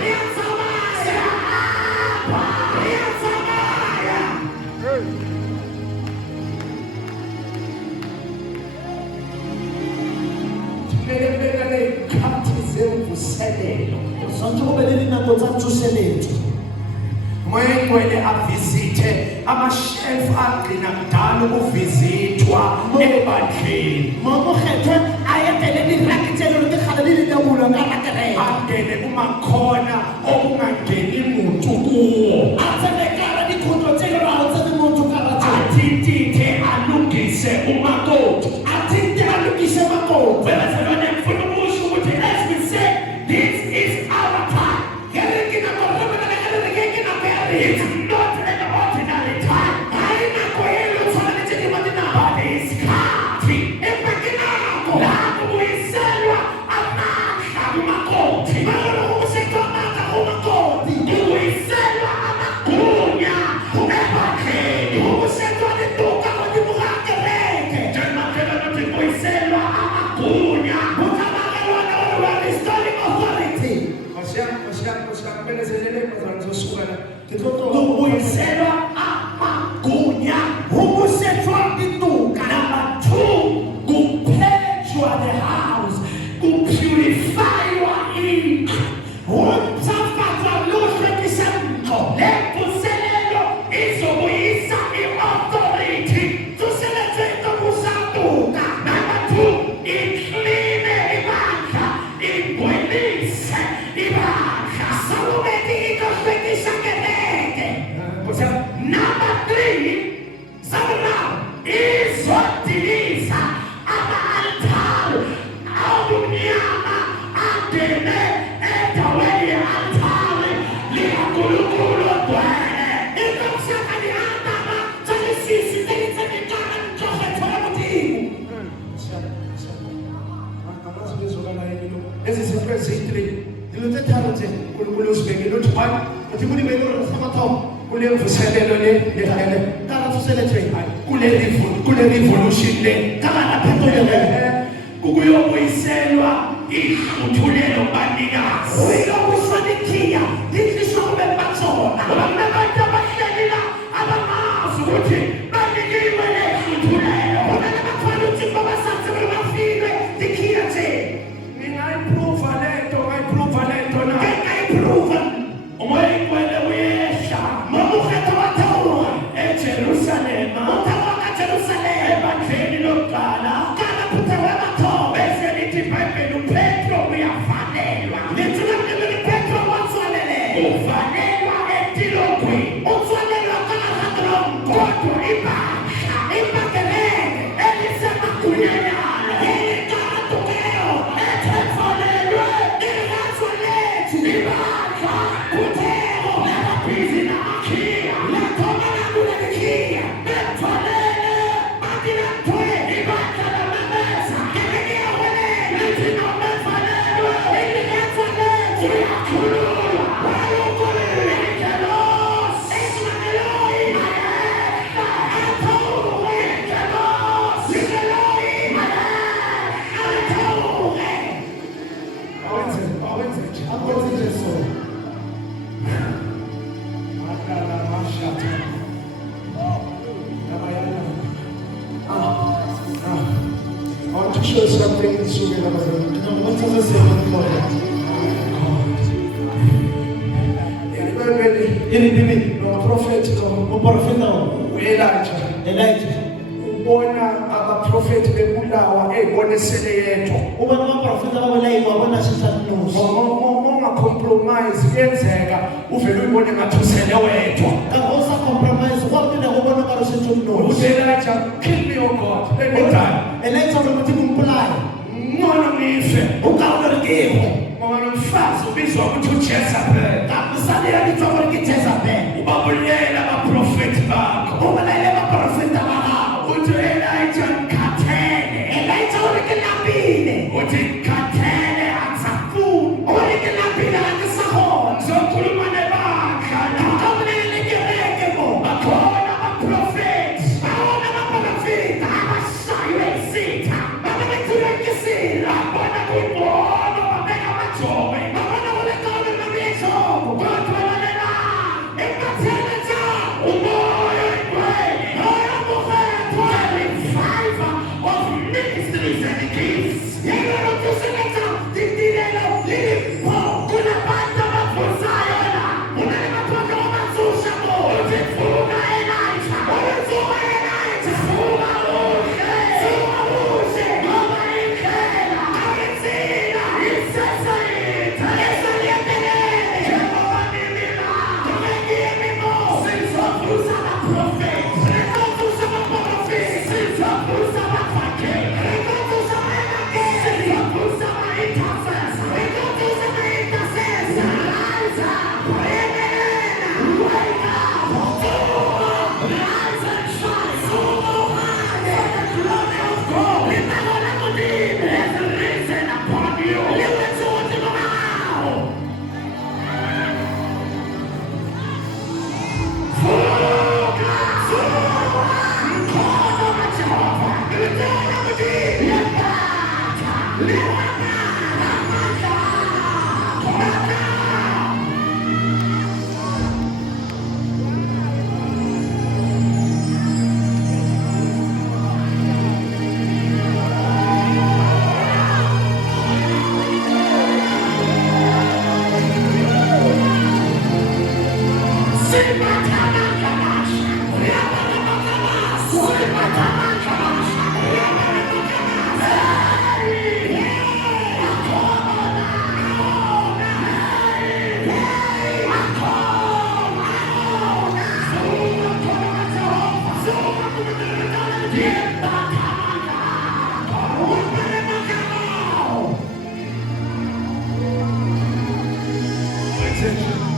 Re a tsamaya. Re a tsamaya. Bene ley'khathi zemvuselelo. Santse go be le dinako tsa tsoseletso. Moya oyingcwele avizithe amashefu agcina kudala ukuvizithwa ebandleni. Mo mokgetho a etele diraki tse e leng ke kgale di le tebulwa ka ga kereke. Angene kumakhona okungangeni muntu kuwo. A tsene ka hara dikhotlo tse e leng gore ga go tsene motho ka ga tsone. Athintithe alungise umakoti. A thinte a lokise makoti. Bezalwane ngifuna ukusho ukuthi as we say, this is our time. Kereke nako re bolela ka lereke ke nako ya It's rena. not an ordinary time. Ga e nako e le tshwana le tse dingwe dinako. But isikhathi Empa ke nako. la kubuyiselwa amandla kumakoti. Ba gore go busetsa maatla go makoti. Kubuyiselwa amagunya ebandleni. Go busetswa ditoka godimo ga kereke. Njengoba nothi kubuyiselwa amagunya. Go tlabagelwa le gore we are restoring authority. Ke tlo tloga go Kubuyiselwa amagunya. go busetswa ditoka. Number 2, kuphenjwa the house. Kupurifywa indlu. Go ntšhafatsa le go hlwekisa ntlo. Le mvuselelo izobuya modimo di belo sa mathomo kule mvuselelo le ka la tsoseletšeng kule revolution le ka bana phetolo le kukuyobuyiselwa ihluthulelo banikazi uyobusonikiya litlishobe batsona abantu abahlelela abamazi ukuthi banikiwe lehluthulelo bona nabakhona ukuthi babasazi bafile dikhiya nje ngingayiprova lento na ngengayiprova umoya ingcwele uyehla mamukhetho wathawuwa eJerusalema uthawa kaJerusalema ebandleni lokuqala kana phutha wamathomo bese lithi iBhayibheli uPetro uyavalelwa lithukamleleli Petro watswalele uvalelwa etilogwini utswalelwa kalahadrom kodwa ibandla ibageleke elisemagunyanyana elikatukeyo ethetholelwe ilazwe lethu ibandla kutheko nababhizi namakhiya lakhoma nakulekhiya betholele batilantwe ibandla lamemeza ngebekeyawelela lithi nobevalelwe ililazwe lethu uyakhululwa wayokulile ingelosi esimaneloyi ayehla athawuke ingelosi lingeloyi athawuke awenze nje akwenze Jesu akala mashata nabayana I want to show something in Sugar Ramadan. Ini Prophet uprofeta Elijah ubona abaprofeti bebulawa ey'bonisele yedwa uba amaprofeta babulayiwa bona sithathunusi ungacompromise kuyenzeka uvele uyibone ngathi usele wedwa kangosa compromise kwabile kubona karo sithathunusi uselija kill me oh God let me die Elijah ukuthi kumpulaye ngcono ngife ukawulekiwe ngoba mfazi ubizwa ukuthi uJezebel kabisane yalitwa ukuthi Jezebel ubabulela abaprofeti bakho ubalele abaprofeta bakho uthi Elijah ngikhathele Elijah ulikelapile uthi ngikhathele angisafuni ulikelapile angisahona ngizokhuluma nebandla ukawulele ngereke bo bakhona abaprofeti babona abaprofeta abashaywe isitha babethule inkisila babona kungcono babeka amajobe babona kulekole nabiyeshoko kodwa lalela ekathele nja umoya ingcwele moya mukhetho revival of ministries and gifts yelo tuseletha ditilelo lipo kunabantu abavusayo la unale maphaka wamatsusha bo uthi vuka Elijah ulivuka Elijah vuka uhle suka uhle ngoba indlela akenzila isesayitha esaliyendelele njengoba nimila kumengiye mimo sizovusa abaprofeti rekotusa maprofesi sizovusa abakhakeli rekotusa mayakeli sizovusa ama-intercessor rekotusa mayintasesa rise up oyemelela wake up rise and shine umukhaze the glory of God libakona kudini has risen upon you liwenza ukuthi kungawo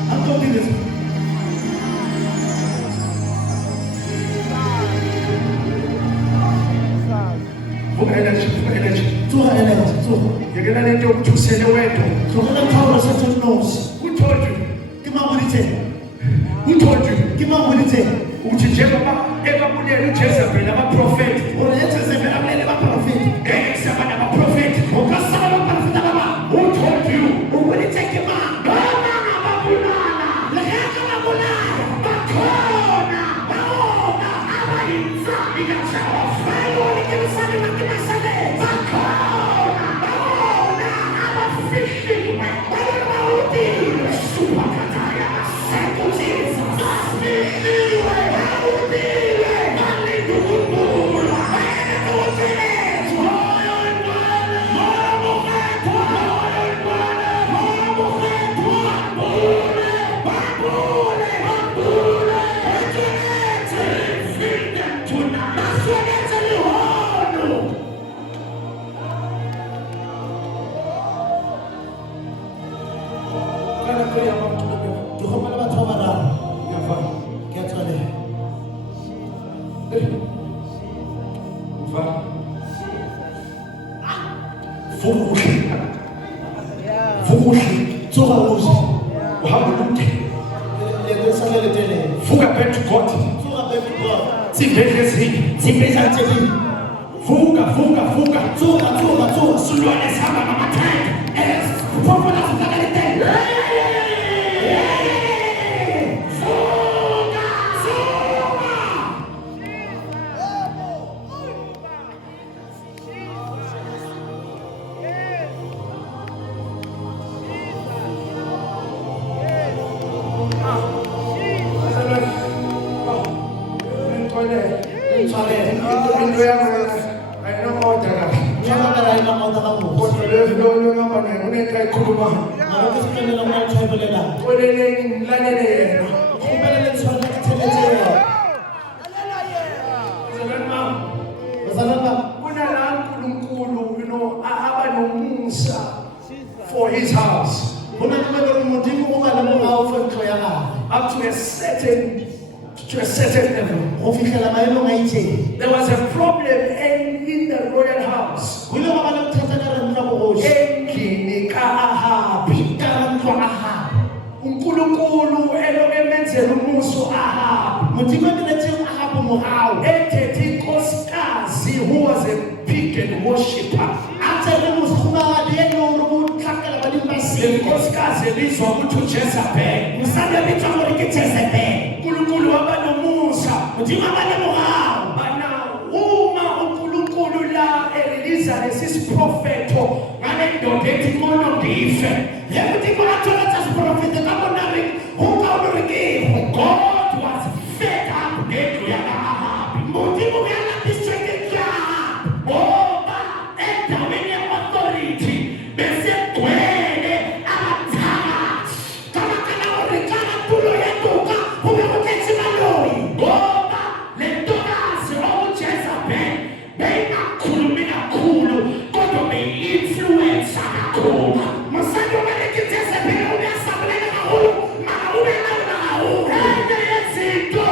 I'm talking this. Tsuha energy, tsuha. Yekela lento yokuthi usele wedwa Tsuha na power sa tsunosi. who told you Ke mabuditse. Who told you? Ke mang o ditse? Uthi njengoba ebabulele uJezebeli abaprofeti. Gore Jezebel a bolele baprofeti. Saba nabaprofeti. O ka sala baprofeta ba bang. Who told you? O boditse ke mang? Ba bang ababulala. Le ge a ka ba bolaya. Bakhona bona abayinza ikaJehova. Bayibone ke mosadi wa ke masebenzi. Bakhona bona abafihliwe. Bayibone ba o dile. Supakataya. Thank you, Jesus. Abafihliwe. Abudile. Balindukula. Bayene kuwuthelethu. Moyo wengwane. Moyo mukhetho. Moyo wengwane. Moyo mukhetho. Babule. Babule. Babule. Uthelethe. Ifinde thuna. Baswekethe lihono. Kana kuri abantu Ke gopela batho ba bararo. ngiyavana. Ke a tshwanela. Ngiyavana. Vukuhle. Vukuhle. Tsoga ohle. Uhamba olude. Leeto le sa le letelele. Vuka back to God. Tsoga back to God. Zimbedle ezinye. Zimbedla tse ding. Vuka, vuka, vuka. Tsoga, tsoga, tsoga. Silwane sihamba ngamathenda. Uphofola vuka letele. Vuka, vuka. Into yami ayinomoda kahle. Tshwanela ena mota ka motho. Kodwa leyo ngaba nayo unento ayikhuluma. Mara ke se tshwanela mo a tshwabelela. Kweleleni ngilalele yena. Gopela le tshwana ke theletse yena. Ngizalwane mama. Bazalwane ba. Kunala uNkulunkulu abanomusa for his house Go na le ba gore Modimo o ba le morao for ntlo ya gagwe. up to a certain level. Go fitlhela maemong a itseng. There was a problem in the royal house. Go ile ga ba le bothata ka re nna bogoši. Endlini ka-Ahabi. Ka ra ntlo a gagwe. uNkulunkulu elobe emenzela umuso Ahabi. Modimo a diretseng Ahabi morao. Ethethe inkosikazi who was a pagan worshipper. A tsere mosegomagadi e leng gore o tlhakela badimo ba Le sele. nkosikazi elizwa ukuthi uJezebeli. Mosadi a bitswa gore ke Jezebel. uNkulunkulu waba nomusa. Modimo a ba le morao. Bana uma uNkulunkulu la eliliza lesisiprofeto ngale ndoda ethi mono ngife. Ge Modimo a tsweletsa seporofete ka bona re go kaone re ke God was fed up nendlu yaka-Ahabi. Modimo o ya lapisitswe ke tlala. Ngoba endaweni ye-authority besegcwele abathakathi. Ka baka la gore ka ga tulo ya toka go be go tletse baloi. Ngoba le ntokazi okuJezebeli beyingakhulumi kakhulu kodwa beyi-influensa kakhulu. Mosadi o ba le ke Jezebel o be a sa bolele gagolo mara o be a laola gagolo. Enye yezinto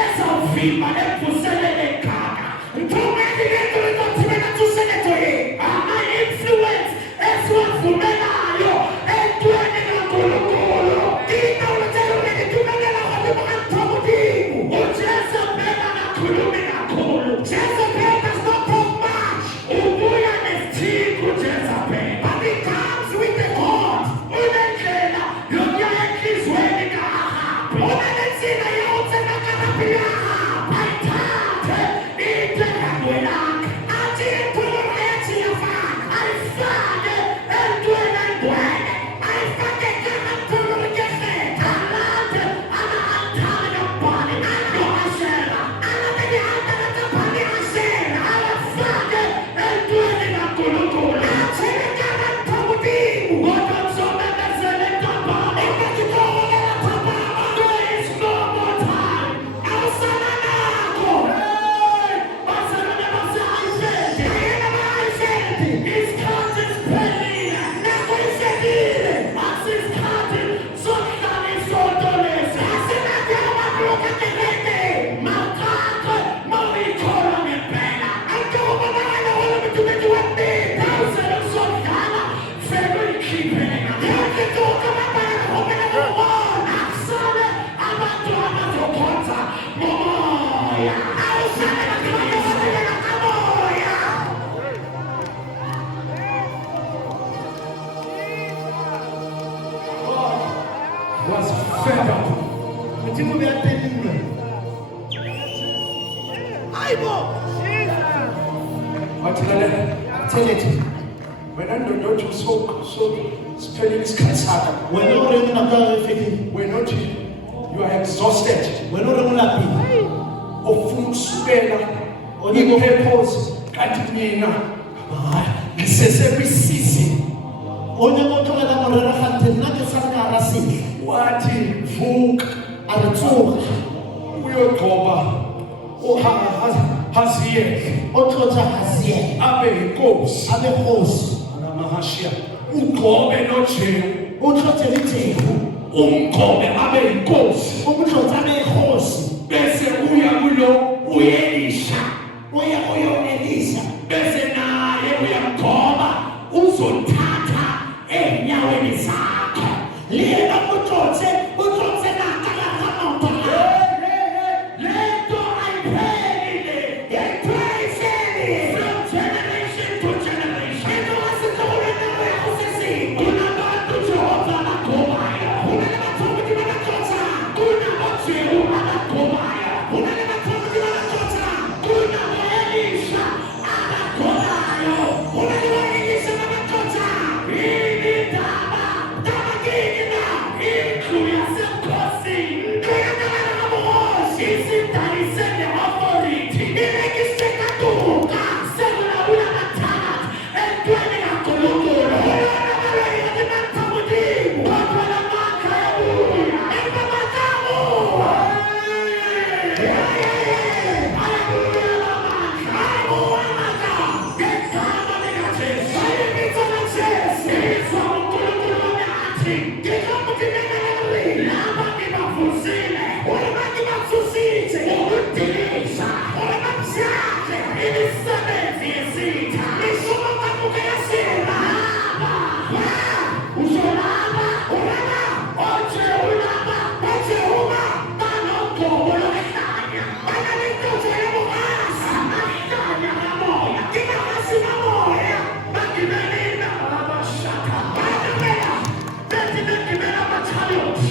ezawuvimba ekuvuselele ekhaya. Ntho nngwe ya dineto le tlo thibela tsoseletso e. Ama-influence esiwavumelayo entweni kaNkulunkulu. Ditaolo tse e leng gore di dumelela godimo ga ntho Modimo. uJezebeli akakhulumi kakhulu. Jezebel does not talk much, Ubuya nesithiko uJezebeli. but he comes with a God. Unendlela yokuya enhliziyweni ka-Ahabi. O na le tsela ya go tsena ka lapeng ya Ahabi. By time modimo be a tennwe aibo wathi lalela tshelethi wena ndoda othi siphelile isikhathi sakho wena o reng nako ya e fedile wena othi you are exhausted wena o reng o lapile ofuna ukusukela i-purpose kanti mina ngisesebisisi o nyaka o tlogela morero gante nna ke sa ka ra sehle wathi vuka a re tsoga uyogcoba Haziyeli o tlotsa Haziyeli abe inkosi abe kgosi namahashiya ugcobe nojehu o tlotse le Jehu umgcobe abe inkosi o mo tlotsa abe kgosi bese uya kulo uyelisha o ya go yo Elisa bese naye uyamgcoba uzothatha enyaweni zakhe le yena o tlotse na ka la ka mpa lento ayiphelile yayiphelile from generation to generation into asihlolene kwesizini kunabantu Jehova abagcobayo kunabathokozi bakaXhosa kunabajehu abagcobayo kunabathokozi bakaXhosa kunabaelisha abagcobayo kunabaelisha bakaXhosa yini ndaba kini na indlu yasekhosini isitarisele authority irekisekaduka sekulawula mathathu entweni kaNkulunkulu namathamudini kodwa namakha yabuya emamatamu Hallelujah.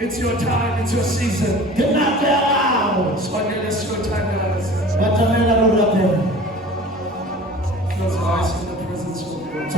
It's your time, it's your season. So let's go time, guys. Close your eyes in the presence of God.